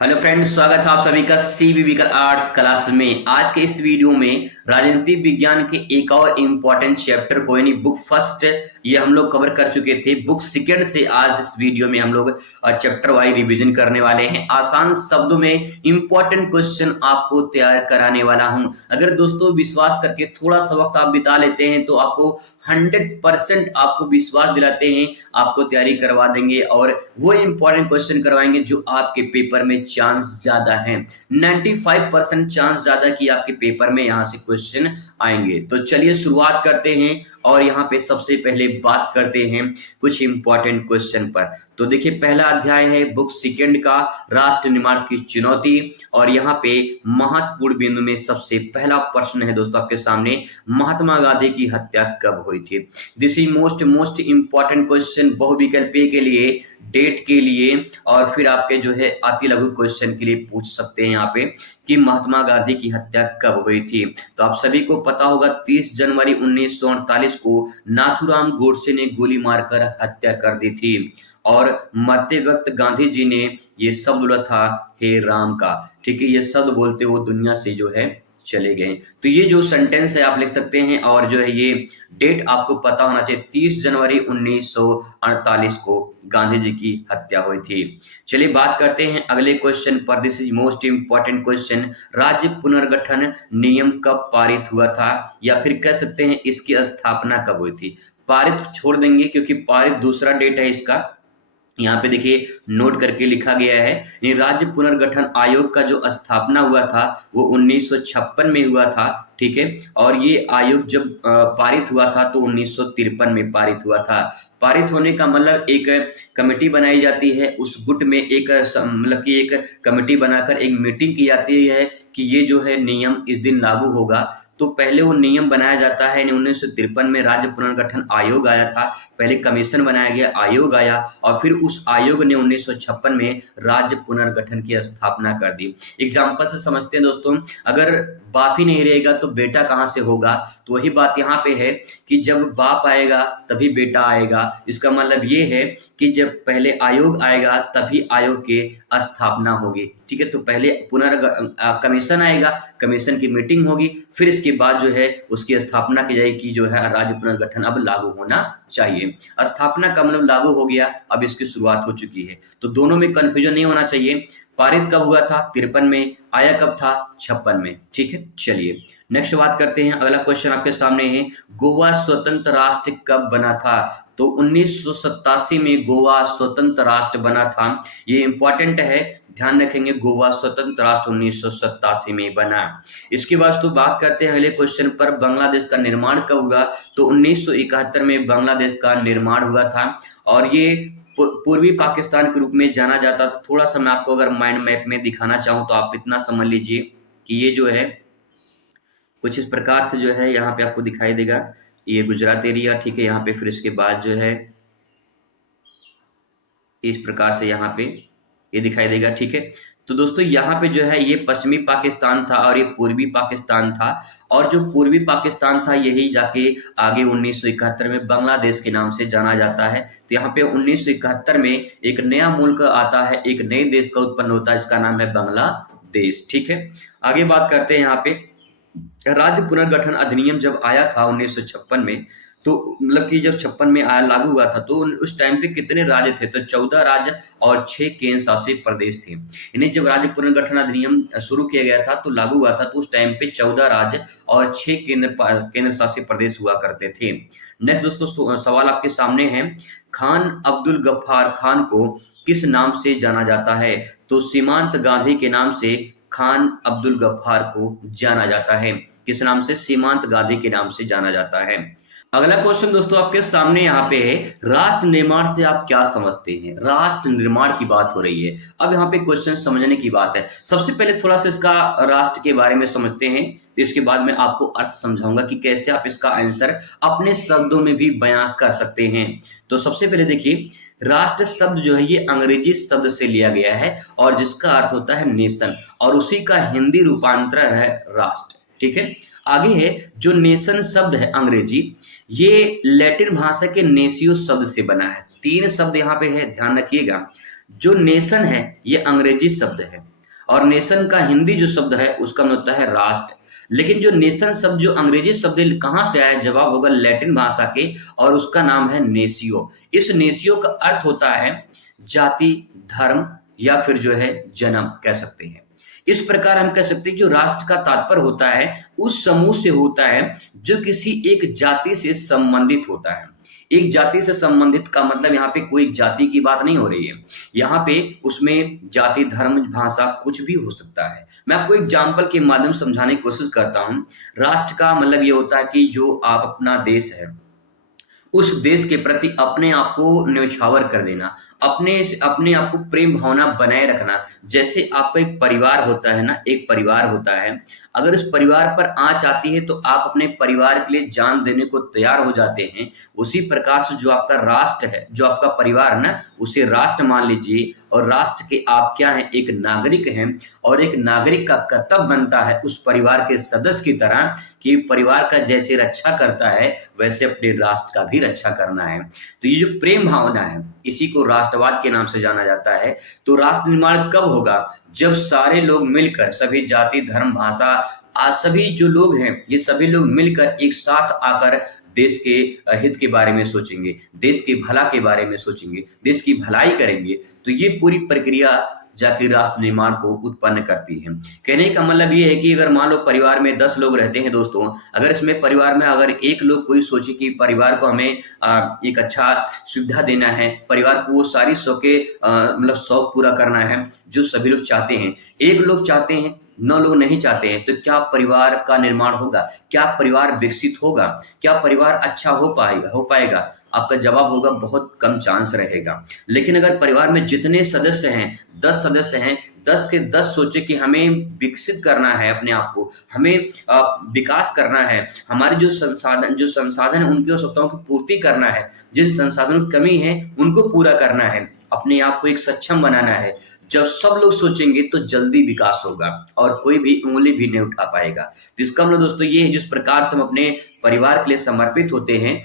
Hello friends, स्वागत है आप सभी का सीबीबी का आर्ट्स क्लास में। आज के इस वीडियो में राजनीति विज्ञान के एक और इम्पोर्टेंट चैप्टर को यानी बुक फर्स्ट ये हम लोग कवर कर चुके थे। बुक सेकंड से आज इस वीडियो में हम लोग चैप्टर वाइज रिवीजन करने वाले हैं। आसान शब्दों में इम्पोर्टेंट क्वेश्चन आपको तैयार कराने वाला हूं। अगर दोस्तों विश्वास करके थोड़ा सा वक्त आप बिता लेते हैं तो आपको 100% आपको विश्वास दिलाते हैं, आपको तैयारी करवा देंगे और वो इंपॉर्टेंट क्वेश्चन करवाएंगे जो आपके पेपर में चांस ज्यादा है। 95% चांस ज्यादा कि आपके पेपर में यहां से क्वेश्चन आएंगे। तो चलिए शुरुआत करते हैं और यहाँ पे सबसे पहले बात करते हैं कुछ इंपॉर्टेंट क्वेश्चन पर। तो देखिए, पहला अध्याय है बुक सेकंड का राष्ट्र निर्माण की चुनौती और यहाँ पे महत्वपूर्ण बिंदु में सबसे पहला प्रश्न है दोस्तों आपके सामने, महात्मा गांधी की हत्या कब हुई थी। This is most important question बहुविकल्पीय के लिए, डेट के लिए और फिर आपके जो है अति लघु क्वेश्चन के लिए पूछ सकते हैं यहाँ पे कि महात्मा गांधी की हत्या कब हुई थी। तो आप सभी को पता होगा 30 जनवरी 1948 को नाथूराम गोडसे ने गोली मारकर हत्या कर दी थी और मरते वक्त गांधी जी ने ये शब्द बोला था, हे राम का। ठीक है, ये शब्द बोलते वो दुनिया से जो है चले गए। तो ये जो सेंटेंस है आप लिख सकते हैं और जो है ये डेट आपको पता होना चाहिए, 30 जनवरी 1948 को गांधी जी की हत्या हुई थी। चलिए बात करते हैं अगले क्वेश्चन पर। This is most important question, राज्य पुनर्गठन नियम कब पारित हुआ था या फिर कह सकते हैं इसकी स्थापना कब हुई थी। पारित छोड़ देंगे क्योंकि पारित दूसरा डेट है इसका, यहाँ पे देखिए नोट करके लिखा गया है। राज्य पुनर्गठन आयोग का जो स्थापना हुआ था वो 1956 में हुआ था। ठीक है, और ये आयोग जब पारित हुआ था तो 1953 में पारित हुआ था। पारित होने का मतलब एक कमेटी बनाई जाती है, उस गुट में एक मतलब कि एक कमेटी बनाकर एक मीटिंग की जाती है कि ये जो है नियम इस दिन लागू होगा। तो पहले वो नियम बनाया जाता है। 1953 में राज्य पुनर्गठन आयोग आया था, पहले कमीशन बनाया गया, आयोग आया और फिर उस आयोग ने 1956 में राज्य पुनर्गठन की स्थापना कर दी। एग्जाम्पल से समझते हैं दोस्तों, अगर बाप ही नहीं रहेगा तो बेटा कहाँ से होगा। तो वही बात यहाँ पे है कि जब बाप आएगा तभी बेटा आएगा। इसका मतलब ये है कि जब पहले आयोग आएगा तभी आयोग की स्थापना होगी। ठीक है, तो पहले कमीशन आएगा, कमीशन की मीटिंग होगी, फिर इसके बाद जो है उसकी स्थापना की जाएगी, जो है राज्य पुनर्गठन अब लागू होना चाहिए। स्थापना का मतलब लागू हो गया, अब इसकी शुरुआत हो चुकी है। तो दोनों में कंफ्यूजन नहीं होना चाहिए। पारित कब हुआ था? 53 में। आया कब था? 56 में। ठीक है, चलिए नेक्स्ट बात करते हैं। अगला क्वेश्चन आपके सामने है, गोवा स्वतंत्र राष्ट्र कब बना था। तो 1987 में गोवा स्वतंत्र राष्ट्र बना था। ये इंपॉर्टेंट है, ध्यान रखेंगे, गोवा स्वतंत्र राष्ट्र 1987 में बना। इसके बाद तो बात करते हैं अगले क्वेश्चन पर, बांग्लादेश का निर्माण कब हुआ। तो 1971 में बांग्लादेश का निर्माण हुआ था और ये पूर्वी पाकिस्तान के रूप में जाना जाता था। थोड़ा सा मैं आपको अगर माइंड मैप में दिखाना चाहूं तो आप इतना समझ लीजिए कि ये जो है कुछ इस प्रकार से जो है यहाँ पे आपको दिखाई देगा, ये गुजरात एरिया। ठीक है, यहाँ पे फिर इसके बाद जो है इस प्रकार से यहाँ पे ये दिखाई देगा। ठीक है, तो दोस्तों यहाँ पे जो है ये पश्चिमी पाकिस्तान था और ये पूर्वी पाकिस्तान था और जो पूर्वी पाकिस्तान था यही जाके आगे 1971 में बांग्लादेश के नाम से जाना जाता है। तो यहाँ पे 1971 में एक नया मुल्क आता है, एक नए देश का उत्पन्न होता है, इसका नाम है बांग्लादेश। ठीक है, आगे बात करते हैं। यहाँ पे राज्य पुनर्गठन अधिनियम जब आया था 1956 में, तो मतलब कि जब 56 में आया लागू हुआ था तो उस टाइम पे कितने राज्य थे। तो 14 राज्य और 6 केंद्र शासित प्रदेश थे। इन्हें जब राज्य पुनर्गठन अधिनियम शुरू किया गया था तो लागू हुआ था तो उस टाइम पे 14 राज्य और 6 केंद्र शासित प्रदेश हुआ करते थे। नेक्स्ट दोस्तों सवाल आपके सामने है, खान अब्दुल गफ्फार खान को किस नाम से जाना जाता है। तो सीमांत गांधी के नाम से खान अब्दुल गफ्फार को जाना जाता है। किस नाम से? सीमांत गांधी के नाम से जाना जाता है। अगला क्वेश्चन दोस्तों आपके सामने यहाँ पे है, राष्ट्र निर्माण से आप क्या समझते हैं। राष्ट्र निर्माण की बात हो रही है। अब यहाँ पे क्वेश्चन समझने की बात है। सबसे पहले थोड़ा सा इसका राष्ट्र के बारे में समझते हैं, तो इसके बाद मैं आपको अर्थ समझाऊंगा कि कैसे आप इसका आंसर अपने शब्दों में भी बयां कर सकते हैं। तो सबसे पहले देखिए, राष्ट्र शब्द जो है ये अंग्रेजी शब्द से लिया गया है और जिसका अर्थ होता है नेशन और उसी का हिंदी रूपांतरण है राष्ट्र। ठीक है, आगे है जो नेशन शब्द है अंग्रेजी, ये लैटिन भाषा के नेशियो शब्द से बना है। 3 शब्द यहाँ पे है, ध्यान रखिएगा। जो नेशन है ये अंग्रेजी शब्द है, और नेशन का हिंदी जो शब्द है उसका मतलब होता है राष्ट्र। लेकिन जो नेशन शब्द जो अंग्रेजी शब्द कहाँ से आया, जवाब होगा लैटिन भाषा के, और उसका नाम है नेशियो। इस नेशियो का अर्थ होता है जाति, धर्म, या फिर जो है जन्म कह सकते हैं। इस प्रकार हम कह सकते हैं जो राष्ट्र का तात्पर्य होता है उस समूह से होता है जो किसी एक जाति से संबंधित होता है। एक जाति से संबंधित का मतलब यहाँ पे कोई जाति की बात नहीं हो रही है, यहाँ पे उसमें जाति, धर्म, भाषा कुछ भी हो सकता है। मैं आपको एग्जाम्पल के माध्यम से समझाने की कोशिश करता हूँ। राष्ट्र का मतलब ये होता है कि जो आप अपना देश है उस देश के प्रति अपने आप को न्यौछावर कर देना, अपने आप को प्रेम भावना बनाए रखना। जैसे आपका एक परिवार होता है ना, एक परिवार होता है, अगर उस परिवार पर आँच आती है तो आप अपने परिवार के लिए जान देने को तैयार हो जाते हैं। उसी प्रकार से जो आपका राष्ट्र है, जो आपका परिवार है ना, उसे राष्ट्र मान लीजिए, और राष्ट्र के आप क्या हैं, एक नागरिक हैं, और एक नागरिक का कर्तव्य बनता है उस परिवार के सदस्य की तरह कि परिवार का जैसे रक्षा करता है वैसे अपने राष्ट्र का भी रक्षा करना है। तो ये जो प्रेम भावना है इसी को राष्ट्रवाद के नाम से जाना जाता है। तो राष्ट्र निर्माण कब होगा, जब सारे लोग मिलकर, सभी जाति, धर्म, भाषा, आज सभी जो लोग हैं ये सभी लोग मिलकर एक साथ आकर देश के हित के बारे में सोचेंगे, देश के भला के बारे में सोचेंगे, देश की भलाई करेंगे। तो ये पूरी प्रक्रिया जाके राष्ट्र निर्माण को उत्पन्न करती है। कहने का मतलब ये है कि अगर मान लो परिवार में 10 लोग रहते हैं दोस्तों, अगर इसमें परिवार में अगर एक लोग कोई सोचे कि परिवार को हमें एक अच्छा सुविधा देना है, परिवार को वो सारी शौके मतलब शौक पूरा करना है जो सभी लोग चाहते हैं, एक लोग चाहते हैं, 9 लोग नहीं चाहते हैं, तो क्या परिवार का निर्माण होगा, क्या परिवार विकसित होगा, क्या परिवार अच्छा हो पाएगा? आपका जवाब होगा बहुत कम चांस रहेगा। लेकिन अगर परिवार में जितने सदस्य हैं, 10 सदस्य हैं, 10 के 10 सोचे कि हमें विकसित करना है अपने आप को, हमें विकास करना है, हमारे जो संसाधन है उनकी आवश्यकताओं की पूर्ति करना है, जिन संसाधनों की कमी है उनको पूरा करना है, अपने आप को एक सक्षम बनाना है। जब सब लोग सोचेंगे तो जल्दी विकास होगा और कोई भी उंगली भी नहीं उठा पाएगा। तो इसका मतलब दोस्तों ये है, जिस प्रकार से हम अपने परिवार के लिए समर्पित होते हैं,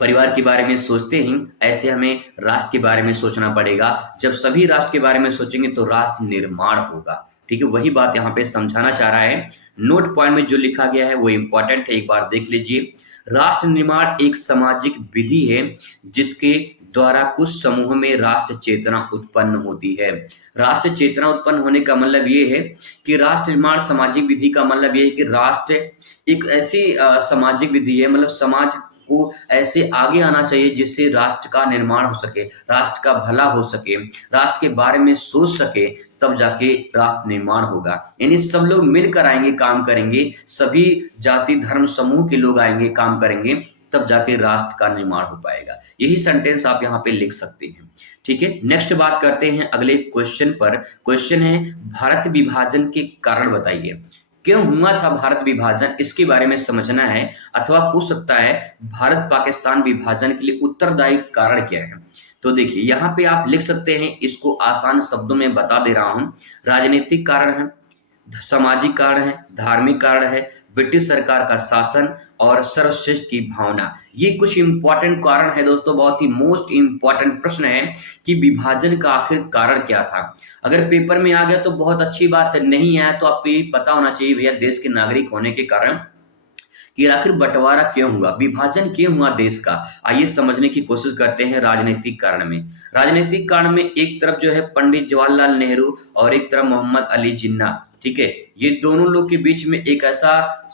परिवार के बारे में सोचते हैं, ऐसे हमें राष्ट्र के बारे में सोचना पड़ेगा। जब सभी राष्ट्र के बारे में सोचेंगे तो राष्ट्र निर्माण होगा। ठीक है, वही बात यहाँ पे समझाना चाह रहा है। नोट पॉइंट में जो लिखा गया है वो इंपॉर्टेंट है, एक बार देख लीजिए। राष्ट्र निर्माण एक सामाजिक विधि है जिसके द्वारा कुछ समूह में राष्ट्र चेतना उत्पन्न होती है। राष्ट्र चेतना उत्पन्न होने का मतलब ये है कि राष्ट्र निर्माण सामाजिक विधि का मतलब ये है कि राष्ट्र एक ऐसी सामाजिक विधि है, मतलब समाज को ऐसे आगे आना चाहिए जिससे राष्ट्र का निर्माण हो सके, राष्ट्र का भला हो सके, राष्ट्र के बारे में सोच सके, तब जाके राष्ट्र निर्माण होगा। यानी सब लोग मिलकर आएंगे, काम करेंगे, सभी जाति, धर्म, समूह के लोग आएंगे, काम करेंगे, तब जाके राष्ट्र का निर्माण हो पाएगा। यही सेंटेंस आप यहाँ पे लिख सकते हैं। ठीक है, नेक्स्ट बात करते हैं अगले क्वेश्चन पर। क्वेश्चन है भारत विभाजन के कारण बताइए। क्यों हुआ था भारत विभाजन, इसके बारे में समझना है। अथवा पूछ सकता है भारत पाकिस्तान विभाजन के लिए उत्तरदायी कारण क्या है। तो देखिए यहाँ पे आप लिख सकते हैं, इसको आसान शब्दों में बता दे रहा हूं। राजनीतिक कारण है, सामाजिक कारण है, धार्मिक कारण है, ब्रिटिश सरकार का शासन और सर्वश्रेष्ठ की भावना। ये कुछ इंपॉर्टेंट कारण है दोस्तों, बहुत ही मोस्ट इंपॉर्टेंट प्रश्न है कि विभाजन का आखिर कारण क्या था। अगर पेपर में आ गया तो बहुत अच्छी बात है, नहीं आया तो आपको ये पता होना चाहिए भैया देश के नागरिक होने के कारण कि आखिर बंटवारा क्यों हुआ, विभाजन क्यों हुआ देश का। आइए समझने की कोशिश करते हैं राजनीतिक कारण में। राजनीतिक कारण में एक तरफ जो है पंडित जवाहरलाल नेहरू और एक तरफ मोहम्मद अली जिन्ना। ठीक है, ये दोनों लोग के बीच में एक ऐसा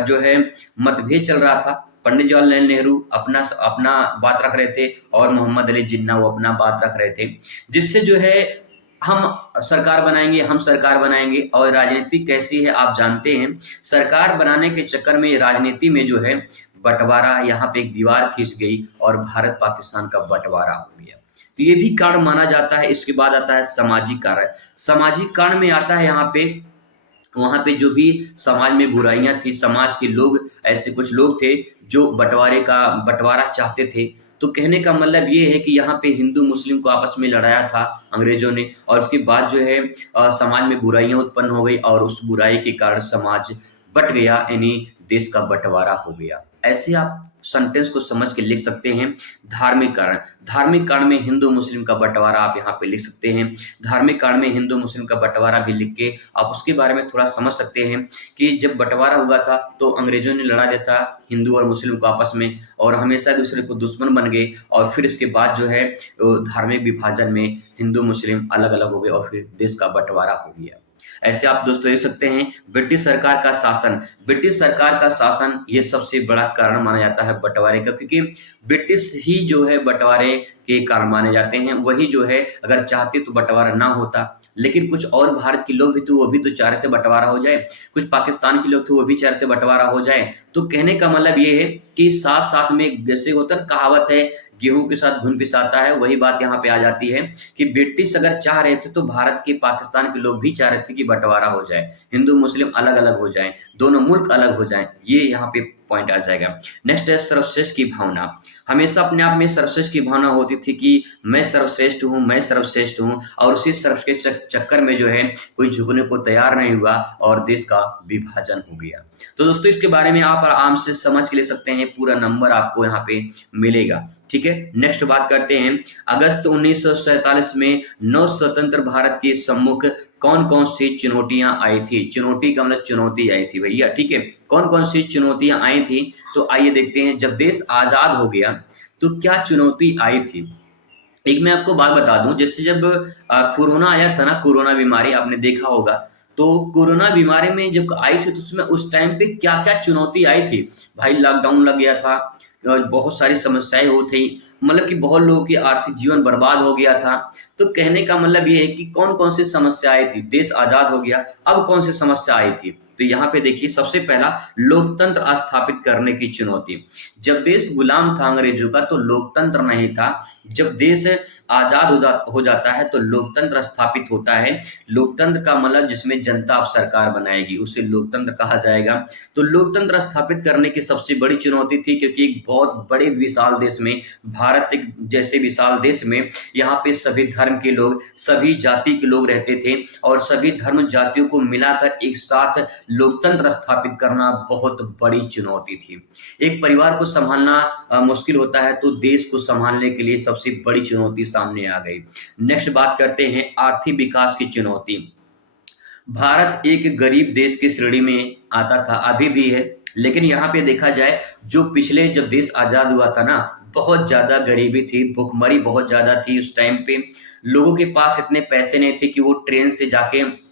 जो है मतभेद चल रहा था। पंडित जवाहरलाल नेहरू अपना अपना बात रख रहे थे और मोहम्मद अली जिन्ना वो अपना बात रख रहे थे, जिससे जो है हम सरकार बनाएंगे, हम सरकार बनाएंगे। और राजनीति कैसी है आप जानते हैं, सरकार बनाने के चक्कर में राजनीति में जो है बंटवारा, यहाँ पे एक दीवार खींच गई और भारत पाकिस्तान का बंटवारा हो गया। तो ये भी कारण माना जाता है। इसके बाद आता है सामाजिक कारण। सामाजिक कारण में आता है यहाँ पे वहां पे जो भी समाज में बुराइयां थी, समाज के लोग, ऐसे कुछ लोग थे जो बंटवारा चाहते थे। तो कहने का मतलब ये है कि यहाँ पे हिंदू मुस्लिम को आपस में लड़ाया था अंग्रेजों ने, और उसके बाद जो है समाज में बुराइयां उत्पन्न हो गई और उस बुराई के कारण समाज बट गया, यानी देश का बंटवारा हो गया। ऐसे आप सेंटेंस को समझ के लिख सकते हैं। धार्मिक कारण में हिंदू मुस्लिम का बंटवारा आप यहाँ पे लिख सकते हैं। धार्मिक कारण में हिंदू मुस्लिम का बंटवारा भी लिख के आप उसके बारे में थोड़ा समझ सकते हैं कि जब बंटवारा हुआ था तो अंग्रेजों ने लड़ा दिया था हिंदू और मुस्लिम को आपस में, और हमेशा दूसरे को दुश्मन बन गए, और फिर इसके बाद जो है धार्मिक विभाजन में हिंदू मुस्लिम अलग अलग हो गए और फिर देश का बंटवारा हो गया। ऐसे आप दोस्तों देख सकते हैं ब्रिटिश सरकार का शासन ये सबसे बड़ा कारण माना जाता है बंटवारे का, क्योंकि ब्रिटिश ही जो है बंटवारे के कारण माने जाते हैं। वही जो है अगर चाहते तो बंटवारा ना होता, लेकिन कुछ और भारत के लोग भी तो वो भी तो चाह रहे थे बंटवारा हो जाए, कुछ पाकिस्तान के लोग थे वो भी चाह रहे थे बंटवारा हो जाए। तो कहने का मतलब ये है कि साथ साथ में, जैसे होता है कहावत है गेहूं के साथ घुन पिसाता है, वही बात यहाँ पे आ जाती है कि ब्रिटिश अगर चाह रहे थे तो भारत के पाकिस्तान के लोग भी चाह रहे थे कि बंटवारा हो जाए, हिंदू मुस्लिम अलग अलग हो जाए, दोनों मुल्क अलग हो जाए। ये यहाँ पे पॉइंट आ जाएगा। नेक्स्ट है सर्वश्रेष्ठ की भावना। हमेशा अपने आप में सर्वश्रेष्ठ की भावना होती थी कि मैं सर्वश्रेष्ठ हूँ, और उसी सर्वश्रेष्ठ चक्कर में जो है कोई झुकने को तैयार नहीं हुआ और देश का विभाजन हो गया। तो दोस्तों इसके बारे में आप आराम से समझ के ले सकते हैं, पूरा नंबर आपको यहाँ पे मिलेगा। ठीक है, नेक्स्ट बात करते हैं। अगस्त 1947 में नव स्वतंत्र भारत के सम्मुख कौन कौन सी चुनौतियां आई थी? चुनौती का मतलब चुनौती आई थी भैया। ठीक है, कौन कौन सी चुनौतियां आई थी? तो आइए देखते हैं। जब देश आजाद हो गया तो क्या चुनौती आई थी? एक मैं आपको बात बता दूं, जैसे जब कोरोना आया था ना, कोरोना बीमारी आपने देखा होगा, तो कोरोना बीमारी में जब आई थी तो उसमें उस टाइम पे क्या क्या चुनौती आई थी भाई। लॉकडाउन लग गया था और बहुत सारी समस्याएं हो थी, मतलब कि बहुत लोगों की आर्थिक जीवन बर्बाद हो गया था। तो कहने का मतलब ये है कि कौन कौन सी समस्या आई थी। देश आजाद हो गया, अब कौन सी समस्या आई थी? तो यहाँ पे देखिए, सबसे पहला लोकतंत्र स्थापित करने की चुनौती। जब देश गुलाम था अंग्रेजों का तो लोकतंत्र नहीं था। जब देश आजाद हो जाता है तो लोकतंत्र स्थापित होता है। लोकतंत्र का मतलब जिसमें जनता अब सरकार बनाएगी उसे लोकतंत्र कहा जाएगा। तो लोकतंत्र स्थापित करने की सबसे बड़ी चुनौती थी, क्योंकि एक बहुत बड़े विशाल देश में, भारत जैसे विशाल देश में, यहाँ पे सभी धर्म के लोग, सभी जाति के लोग रहते थे, और सभी धर्म जातियों को मिलाकर एक साथ लोकतंत्र स्थापित करना बहुत बड़ी चुनौती थी। एक परिवार को संभालना मुश्किल होता है, तो देश को संभालने के लिए सबसे बड़ी चुनौती सामने आ गई। नेक्स्ट बात करते हैं आर्थिक विकास की चुनौती। भारत एक गरीब देश की श्रेणी में आता था, अभी भी है, लेकिन यहाँ पे देखा जाए जो पिछले जब देश आजाद हुआ था ना, बहुत ज्यादा गरीबी थी, भुखमरी बहुत ज्यादा थी। उस टाइम पे लोगों के पास इतने पैसे नहीं थे कि वो ट्रेन से जाके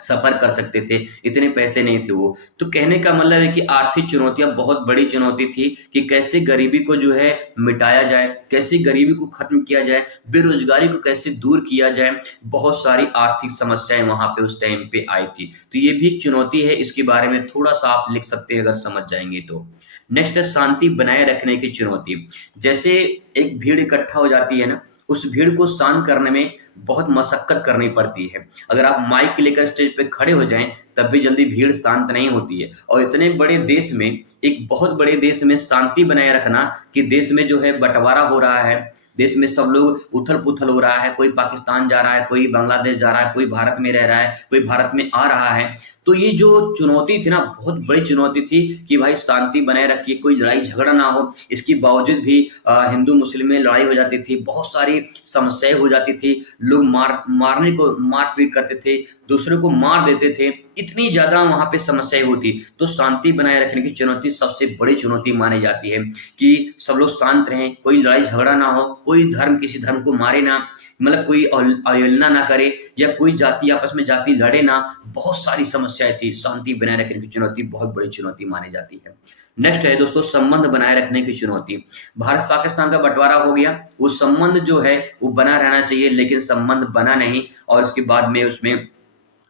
सफर कर सकते थे, इतने पैसे नहीं थे वो। तो कहने का मतलब है कि आर्थिक चुनौतियां बहुत बड़ी चुनौती थी कि कैसे गरीबी को जो है मिटाया जाए, कैसे गरीबी को खत्म किया जाए, बेरोजगारी को कैसे दूर किया जाए। बहुत सारी आर्थिक समस्याएं वहां पे उस टाइम पे आई थी, तो ये भी एक चुनौती है। इसके बारे में थोड़ा सा आप लिख सकते हैं अगर समझ जाएंगे तो। नेक्स्ट है शांति बनाए रखने की चुनौती। जैसे एक भीड़ इकट्ठा हो जाती है ना, उस भीड़ को शांत करने में बहुत मशक्कत करनी पड़ती है। अगर आप माइक लेकर स्टेज पे खड़े हो जाएं तब भी जल्दी भीड़ शांत नहीं होती है। और इतने बड़े देश में, एक बहुत बड़े देश में शांति बनाए रखना, कि देश में जो है बंटवारा हो रहा है, देश में सब लोग उथल पुथल हो रहा है, कोई पाकिस्तान जा रहा है, कोई बांग्लादेश जा रहा है, कोई भारत में रह रहा है, कोई भारत में आ रहा है। तो ये जो चुनौती थी ना, बहुत बड़ी चुनौती थी कि भाई शांति बनाए रखिए, कोई लड़ाई झगड़ा ना हो। इसके बावजूद भी हिंदू मुस्लिम में लड़ाई हो जाती थी, बहुत सारी समस्याएं हो जाती थी, लोग मारपीट करते थे, दूसरे को मार देते थे, इतनी ज्यादा वहां पे समस्याएं होती। तो शांति बनाए रखने की चुनौती सबसे बड़ी चुनौती मानी जाती है कि सब लोग शांत रहें, कोई लड़ाई झगड़ा ना हो, कोई धर्म किसी धर्म को मारे ना, मतलब कोई अवहेलना ना करे, या कोई जाति आपस में जाति लड़े ना। बहुत सारी समस्याएं थी, शांति बनाए रखने की चुनौती बहुत बड़ी चुनौती मानी जाती है। नेक्स्ट है दोस्तों संबंध बनाए रखने की चुनौती। भारत पाकिस्तान का बंटवारा हो गया, वो संबंध जो है वो बना रहना चाहिए, लेकिन संबंध बना नहीं, और उसके बाद में उसमें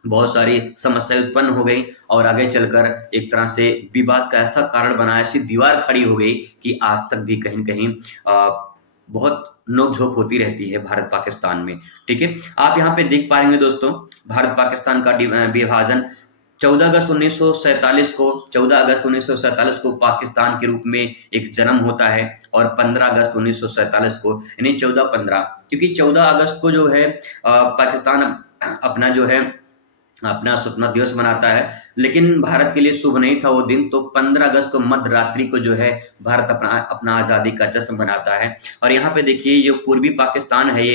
बहुत सारी समस्याएं उत्पन्न हो गई, और आगे चलकर एक तरह से विवाद का ऐसा कारण बना, ऐसी दीवार खड़ी हो गई कि आज तक भी कहीं न कहीं बहुत नोक-झोंक होती रहती है भारत पाकिस्तान में। ठीक है, आप यहाँ पे देख पाएंगे दोस्तों, भारत पाकिस्तान का विभाजन 14 अगस्त 1947 को पाकिस्तान के रूप में एक जन्म होता है, और 15 अगस्त 1947 को, यानी 14-15, क्योंकि 14 अगस्त को जो है पाकिस्तान अपना जो है अपना स्वतंत्रता दिवस मनाता है, लेकिन भारत के लिए शुभ नहीं था वो दिन। तो 15 अगस्त को मध्य रात्रि को जो है भारत अपना अपना आज़ादी का जश्न मनाता है। और यहाँ पे देखिए जो पूर्वी पाकिस्तान है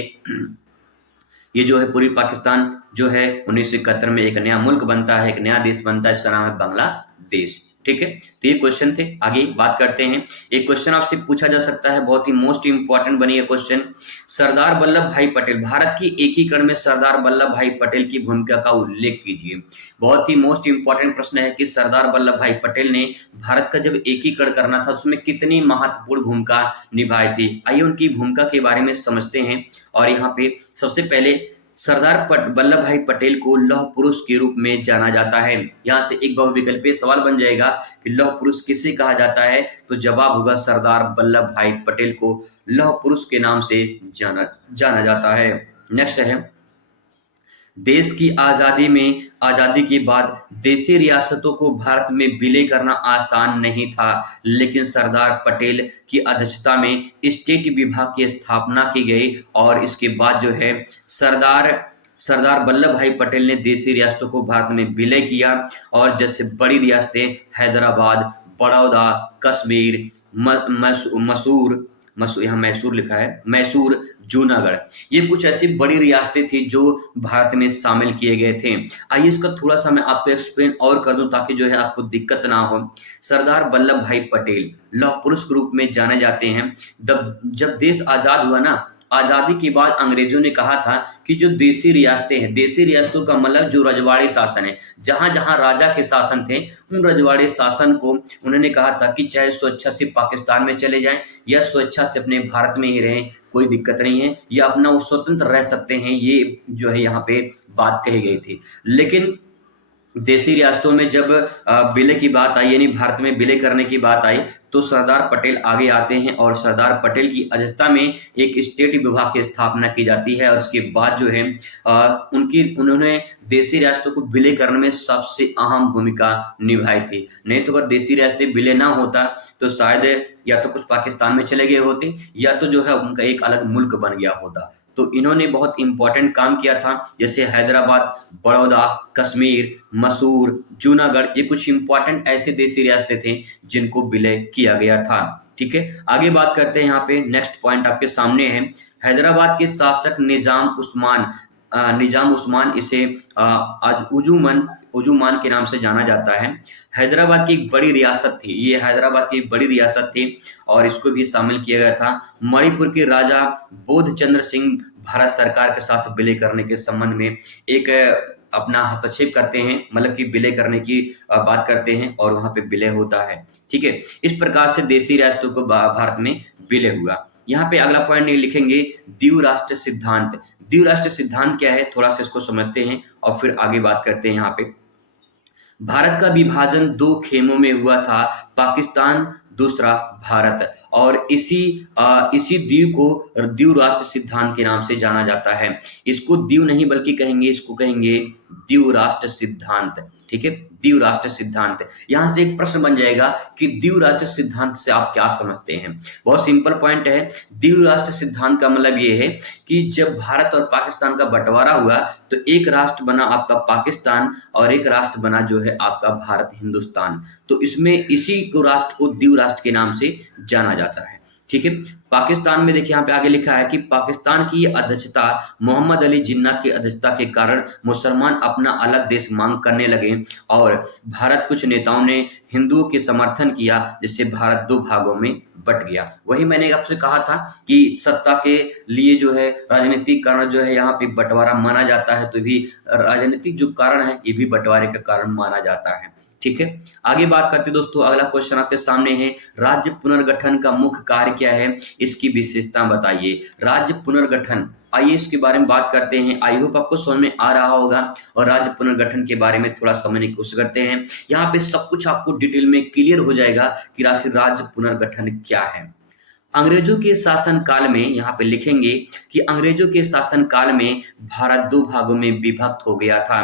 ये जो है पूर्वी पाकिस्तान जो है 1971 में एक नया मुल्क बनता है, एक नया देश बनता है, इसका नाम है बांग्लादेश। ठीक है, तो ये क्वेश्चन थे। आगे बात करते हैं। एक क्वेश्चन आपसे पूछा जा सकता है, बहुत ही मोस्ट इंपॉर्टेंट बनी है क्वेश्चन। सरदार वल्लभ भाई पटेल, भारत की एकीकरण में सरदार वल्लभ भाई पटेल की भूमिका का उल्लेख कीजिए। बहुत ही मोस्ट इंपॉर्टेंट प्रश्न है कि सरदार वल्लभ भाई पटेल ने भारत का जब एकीकरण करना था उसमें कितनी महत्वपूर्ण भूमिका निभाई थी। आइए उनकी भूमिका के बारे में समझते हैं। और यहाँ पे सबसे पहले सरदार वल्लभ भाई पटेल को लौह पुरुष के रूप में जाना जाता है। यहाँ से एक बहुविकल्पीय सवाल बन जाएगा कि लौह पुरुष किसे कहा जाता है, तो जवाब होगा सरदार वल्लभ भाई पटेल को लौह पुरुष के नाम से जाना जाता है। नेक्स्ट है, देश की आजादी के बाद देशी रियासतों को भारत में विलय करना आसान नहीं था, लेकिन सरदार पटेल की अध्यक्षता में स्टेट विभाग की स्थापना की गई और इसके बाद जो है सरदार वल्लभ भाई पटेल ने देशी रियासतों को भारत में विलय किया। और जैसे बड़ी रियासतें हैदराबाद, बड़ौदा, कश्मीर, यहाँ मैसूर लिखा है, मैसूर, जूनागढ़, ये कुछ ऐसी बड़ी रियासतें थी जो भारत में शामिल किए गए थे। आइए इसका थोड़ा सा मैं आपको एक्सप्लेन और कर दूं ताकि जो है आपको दिक्कत ना हो। सरदार वल्लभ भाई पटेल लौह पुरुष के रूप में जाने जाते हैं। जब देश आजाद हुआ ना, आजादी के बाद अंग्रेजों ने कहा था कि जो देशी रियासतें हैं, देशी रियासतों का मतलब जो रजवाड़ी शासन है, जहां जहां राजा के शासन थे उन रजवाड़ी शासन को उन्होंने कहा था कि चाहे स्वेच्छा से पाकिस्तान में चले जाएं या स्वेच्छा से अपने भारत में ही रहें, कोई दिक्कत नहीं है, या अपना वो स्वतंत्र रह सकते हैं। ये जो है यहाँ पे बात कही गई थी। लेकिन देशी रियासतों में जब विलय की बात आई, यानी भारत में विलय करने की बात आई, तो सरदार पटेल आगे आते हैं और सरदार पटेल की अध्यक्षता में एक स्टेट विभाग की स्थापना की जाती है। और उसके बाद जो है उन्होंने देशी रियासतों को विलय करने में सबसे अहम भूमिका निभाई थी। नहीं तो अगर देशी रियासतें विलय ना होता तो शायद या तो कुछ पाकिस्तान में चले गए होते या तो जो है उनका एक अलग मुल्क बन गया होता। तो इन्होंने बहुत इंपॉर्टेंट काम किया था, जैसे हैदराबाद, बड़ौदा, कश्मीर, मैसूर, जूनागढ़, ये कुछ इंपॉर्टेंट ऐसे देशी रियासतें थे जिनको विलय किया गया था। ठीक है, आगे बात करते हैं। यहाँ पे नेक्स्ट पॉइंट आपके सामने है। हैदराबाद के शासक निजाम उस्मान इसे आज उजुमान के नाम से जाना जाता है। हैदराबाद की एक बड़ी रियासत थी, ये हैदराबाद की एक बड़ी रियासत थी और इसको भी शामिल किया गया था। मणिपुर के राजा बोधचंद्र सिंह भारत सरकार के साथ विलय करने के संबंध में एक अपना हस्तक्षेप करते हैं, मतलब कि विलय करने की बात करते हैं और वहां पे विलय होता है। ठीक है, इस प्रकार से देशी रियासतों को भारत में विलय हुआ। यहाँ पे अगला पॉइंट लिखेंगे द्विराष्ट्र राष्ट्र सिद्धांत। द्विराष्ट्र राष्ट्र सिद्धांत क्या है, थोड़ा सा इसको समझते हैं और फिर आगे बात करते हैं। यहाँ पे भारत का विभाजन दो खेमों में हुआ था, पाकिस्तान, दूसरा भारत, और इसी द्वीप को द्विराष्ट्र राष्ट्र सिद्धांत के नाम से जाना जाता है। इसको द्वीप नहीं बल्कि इसको कहेंगे द्विराष्ट्र राष्ट्र सिद्धांत। ठीक है, द्विराष्ट्र राष्ट्र सिद्धांत। यहां से एक प्रश्न बन जाएगा कि द्विराष्ट्र राष्ट्र सिद्धांत से आप क्या समझते हैं। बहुत सिंपल पॉइंट है। द्विराष्ट्र राष्ट्र सिद्धांत का मतलब ये है कि जब भारत और पाकिस्तान का बंटवारा हुआ तो एक राष्ट्र बना आपका पाकिस्तान और एक राष्ट्र बना जो है आपका भारत हिंदुस्तान। तो इसमें इसी को राष्ट्र को द्विराष्ट्र राष्ट्र के नाम से जाना जाता है। ठीक है, पाकिस्तान में देखिए यहाँ पे आगे लिखा है कि पाकिस्तान की अध्यक्षता मोहम्मद अली जिन्ना की अध्यक्षता के कारण मुसलमान अपना अलग देश मांग करने लगे और भारत कुछ नेताओं ने हिंदुओं के समर्थन किया, जिससे भारत दो भागों में बट गया। वही मैंने आपसे कहा था कि सत्ता के लिए जो है राजनीतिक कारण जो है यहाँ पे बंटवारा माना जाता है, तो भी राजनीतिक जो कारण है ये भी बंटवारे का कारण माना जाता है। ठीक है, आगे बात करते दोस्तों। अगला क्वेश्चन आपके सामने है, राज्य पुनर्गठन का मुख्य कार्य क्या है, इसकी विशेषता बताइए। राज्य पुनर्गठन, आइए इसके बारे में बात करते हैं। आई होप आपको समझ में आ रहा होगा और राज्य पुनर्गठन के बारे में थोड़ा समझने की कोशिश करते हैं। यहाँ पे सब कुछ आपको डिटेल में क्लियर हो जाएगा कि आखिर राज्य पुनर्गठन क्या है। अंग्रेजों के शासन काल में, यहाँ पे लिखेंगे कि अंग्रेजों के शासन काल में भारत दो भागों में विभक्त हो गया था।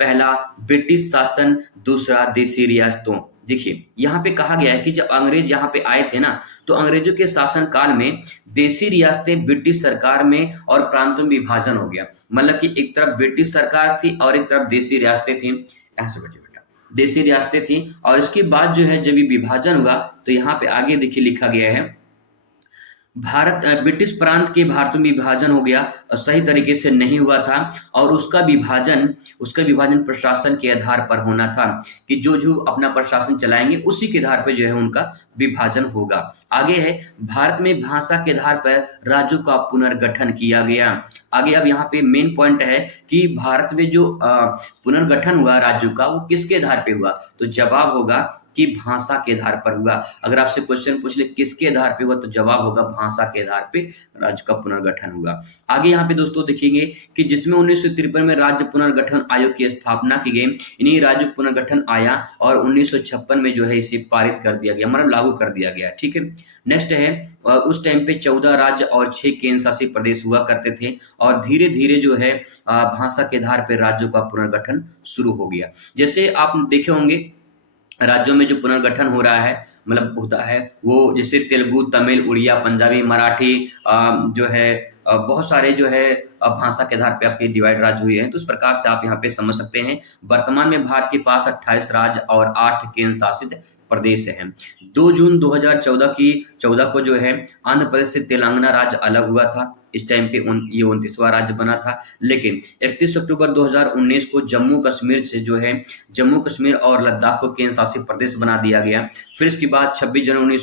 पहला ब्रिटिश शासन, दूसरा देशी रियासतों। देखिए यहाँ पे कहा गया है कि जब अंग्रेज यहाँ पे आए थे ना, तो अंग्रेजों के शासन काल में देशी रियासतें ब्रिटिश सरकार में और प्रांतों में विभाजन हो गया। मतलब कि एक तरफ ब्रिटिश सरकार थी और एक तरफ देशी रियासतें थी। ऐसे बैठिए बेटा, देशी रियासतें थी और इसके बाद जो है जब ये विभाजन हुआ तो यहाँ पे आगे देखिए लिखा गया है, ब्रिटिश प्रांत के भारत में विभाजन हो गया और सही तरीके से नहीं हुआ था, और उसका विभाजन प्रशासन के आधार पर होना था कि जो जो अपना प्रशासन चलाएंगे उसी के आधार पर जो है उनका विभाजन होगा। आगे है, भारत में भाषा के आधार पर राज्यों का पुनर्गठन किया गया। आगे अब यहाँ पे मेन पॉइंट है कि भारत में जो पुनर्गठन हुआ राज्यों का, वो किसके आधार पे हुआ, तो जवाब होगा कि भाषा के आधार पर हुआ। अगर आपसे क्वेश्चन पूछ ले किसके आधार पे हुआ, तो जवाब होगा भाषा के आधार पे राज्य का पुनर्गठन हुआ। आगे यहाँ पे दोस्तों देखेंगे कि जिसमें 1953 में राज्य पुनर्गठन आयोग की स्थापना की गई, इन्हीं राज्य पुनर्गठन आया और 1956 में जो है इसे पारित कर दिया गया, मतलब लागू कर दिया गया। ठीक है, नेक्स्ट है, उस टाइम पे 14 राज्य और 6 केंद्र शासित प्रदेश हुआ करते थे और धीरे धीरे जो है भाषा के आधार पर राज्यों का पुनर्गठन शुरू हो गया। जैसे आप देखे होंगे राज्यों में जो पुनर्गठन हो रहा है, मतलब होता है वो, जैसे तेलुगु, तमिल, उड़िया, पंजाबी, मराठी, जो है बहुत सारे जो है भाषा के आधार पे आपके डिवाइड राज्य हुए हैं। तो इस प्रकार से आप यहाँ पे समझ सकते हैं। वर्तमान में भारत के पास 28 राज्य और 8 केंद्र शासित प्रदेश हैं। 2 जून 2014 को जो है आंध्र प्रदेश से तेलंगाना राज्य अलग हुआ था। इस टाइम पे ये 29वां राज्य बना था। लेकिन 31 अक्टूबर 2019 को जम्मू कश्मीर से जो है जम्मू कश्मीर और लद्दाख को केंद्र शासित प्रदेश बना दिया गया। फिर इसके बाद 26 जनवरी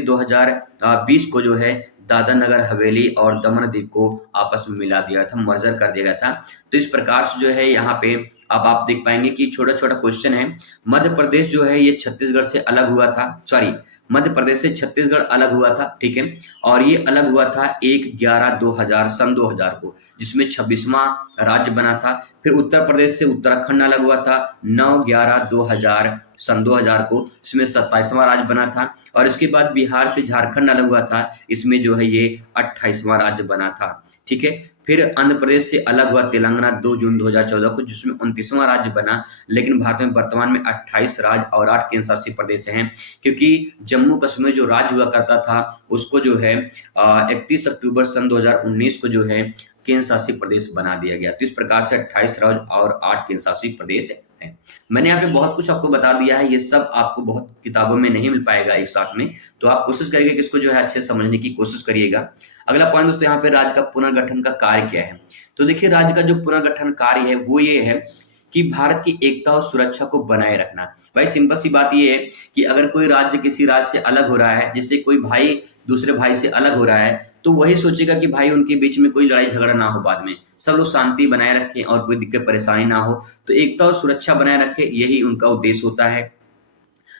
2020 को जो है दादरा नगर हवेली और दमन द्वीप को आपस में मिला दिया था, मर्जर कर दिया गया था। तो इस प्रकार से जो है यहाँ पे अब आप देख पाएंगे कि छोटा छोटा क्वेश्चन है। मध्य प्रदेश जो है ये छत्तीसगढ़ से अलग हुआ था, मध्य प्रदेश से छत्तीसगढ़ अलग हुआ था। ठीक है, और ये अलग हुआ था 1/11/2000 सन 2000 को, जिसमें 26वां राज्य बना था। फिर उत्तर प्रदेश से उत्तराखंड अलग हुआ था 9/11/2000 सन 2000 को, इसमें 27वां राज्य बना था। और इसके बाद बिहार से झारखंड अलग हुआ था, इसमें जो है ये 28वां राज्य बना था। ठीक है, फिर आंध्र प्रदेश से अलग हुआ तेलंगाना 2 जून 2014 को, जिसमें 29वां राज्य बना। लेकिन भारत में वर्तमान में 28 राज्य और 8 केंद्र शासित प्रदेश हैं, क्योंकि जम्मू कश्मीर जो राज्य हुआ करता था उसको जो है 31 अक्टूबर सन 2019 को जो है केंद्र शासित प्रदेश बना दिया गया। तो इस प्रकार से 28 राज्य और 8 केंद्र शासित प्रदेश है। मैंने यहाँ पे बहुत कुछ आपको बता दिया है, ये सब आपको बहुत किताबों में नहीं मिल पाएगा एक साथ में, तो आप कोशिश करिएगा कि इसको जो है अच्छे से समझने की कोशिश करिएगा। अगला पॉइंट दोस्तों, यहाँ पे राज्य का पुनर्गठन का कार्य क्या है। तो देखिए, राज्य का जो पुनर्गठन कार्य है वो ये है कि भारत की एकता और सुरक्षा को बनाए रखना। भाई सिंपल सी बात ये है कि अगर कोई राज्य किसी राज्य से अलग हो रहा है, जैसे कोई भाई दूसरे भाई से अलग हो रहा है, तो वही सोचेगा कि भाई उनके बीच में कोई लड़ाई झगड़ा ना हो, बाद में सब लोग शांति बनाए रखें और कोई दिक्कत परेशानी ना हो। तो एकता और सुरक्षा बनाए रखे, यही उनका उद्देश्य होता है।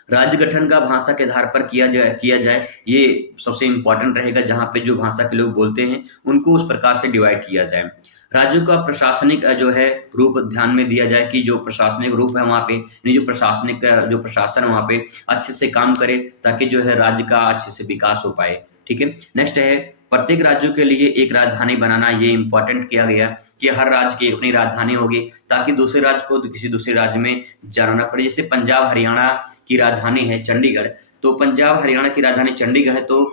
राज्य गठन का भाषा के आधार पर किया जाए, ये सबसे इंपॉर्टेंट रहेगा। जहां पे जो भाषा के लोग बोलते हैं उनको उस प्रकार से डिवाइड किया जाए। राज्यों का प्रशासनिक जो है रूप ध्यान में दिया जाए कि जो प्रशासनिक रूप है वहां पे, यानी जो प्रशासनिक जो प्रशासन वहां पे अच्छे से काम करे, ताकि जो है राज्य का अच्छे से विकास हो पाए। ठीक है, नेक्स्ट है, प्रत्येक राज्यों के लिए एक राजधानी बनाना। ये इंपॉर्टेंट किया गया कि हर राज्य की अपनी राजधानी होगी, ताकि दूसरे राज्य को किसी दूसरे राज्य में जाना ना पड़े। जैसे पंजाब हरियाणा की राजधानी है चंडीगढ़, तो पंजाब हरियाणा की राजधानी चंडीगढ़ है, तो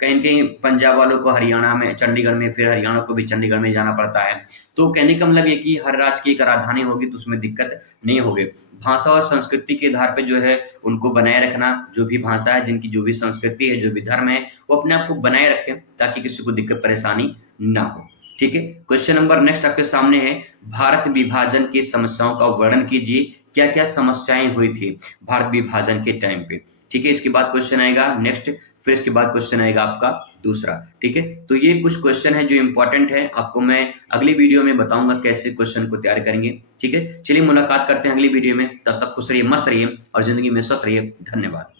कहीं कहीं पंजाब वालों को हरियाणा में चंडीगढ़ में, फिर हरियाणा को भी चंडीगढ़ में जाना पड़ता है। तो कहने का मतलब ये कि हर राज्य की एक राजधानी होगी, तो उसमें दिक्कत नहीं होगी। भाषा और संस्कृति के आधार पे जो है उनको बनाए रखना। जो भी भाषा है, जिनकी जो भी संस्कृति है, जो भी धर्म है, वो अपने आप को बनाए रखें ताकि किसी को दिक्कत परेशानी ना हो। ठीक है, क्वेश्चन नंबर नेक्स्ट आपके सामने है, भारत विभाजन की समस्याओं का वर्णन कीजिए। क्या क्या समस्याएं हुई थी भारत विभाजन के टाइम पे। ठीक है, इसके बाद क्वेश्चन आएगा नेक्स्ट, फिर इसके बाद क्वेश्चन आएगा आपका दूसरा। ठीक है, तो ये कुछ क्वेश्चन है जो इंपॉर्टेंट है, आपको मैं अगली वीडियो में बताऊंगा कैसे क्वेश्चन को तैयार करेंगे। ठीक है, चलिए मुलाकात करते हैं अगली वीडियो में। तब तक खुश रहिए, मस्त रहिए और जिंदगी में स्वस्थ रहिए। धन्यवाद।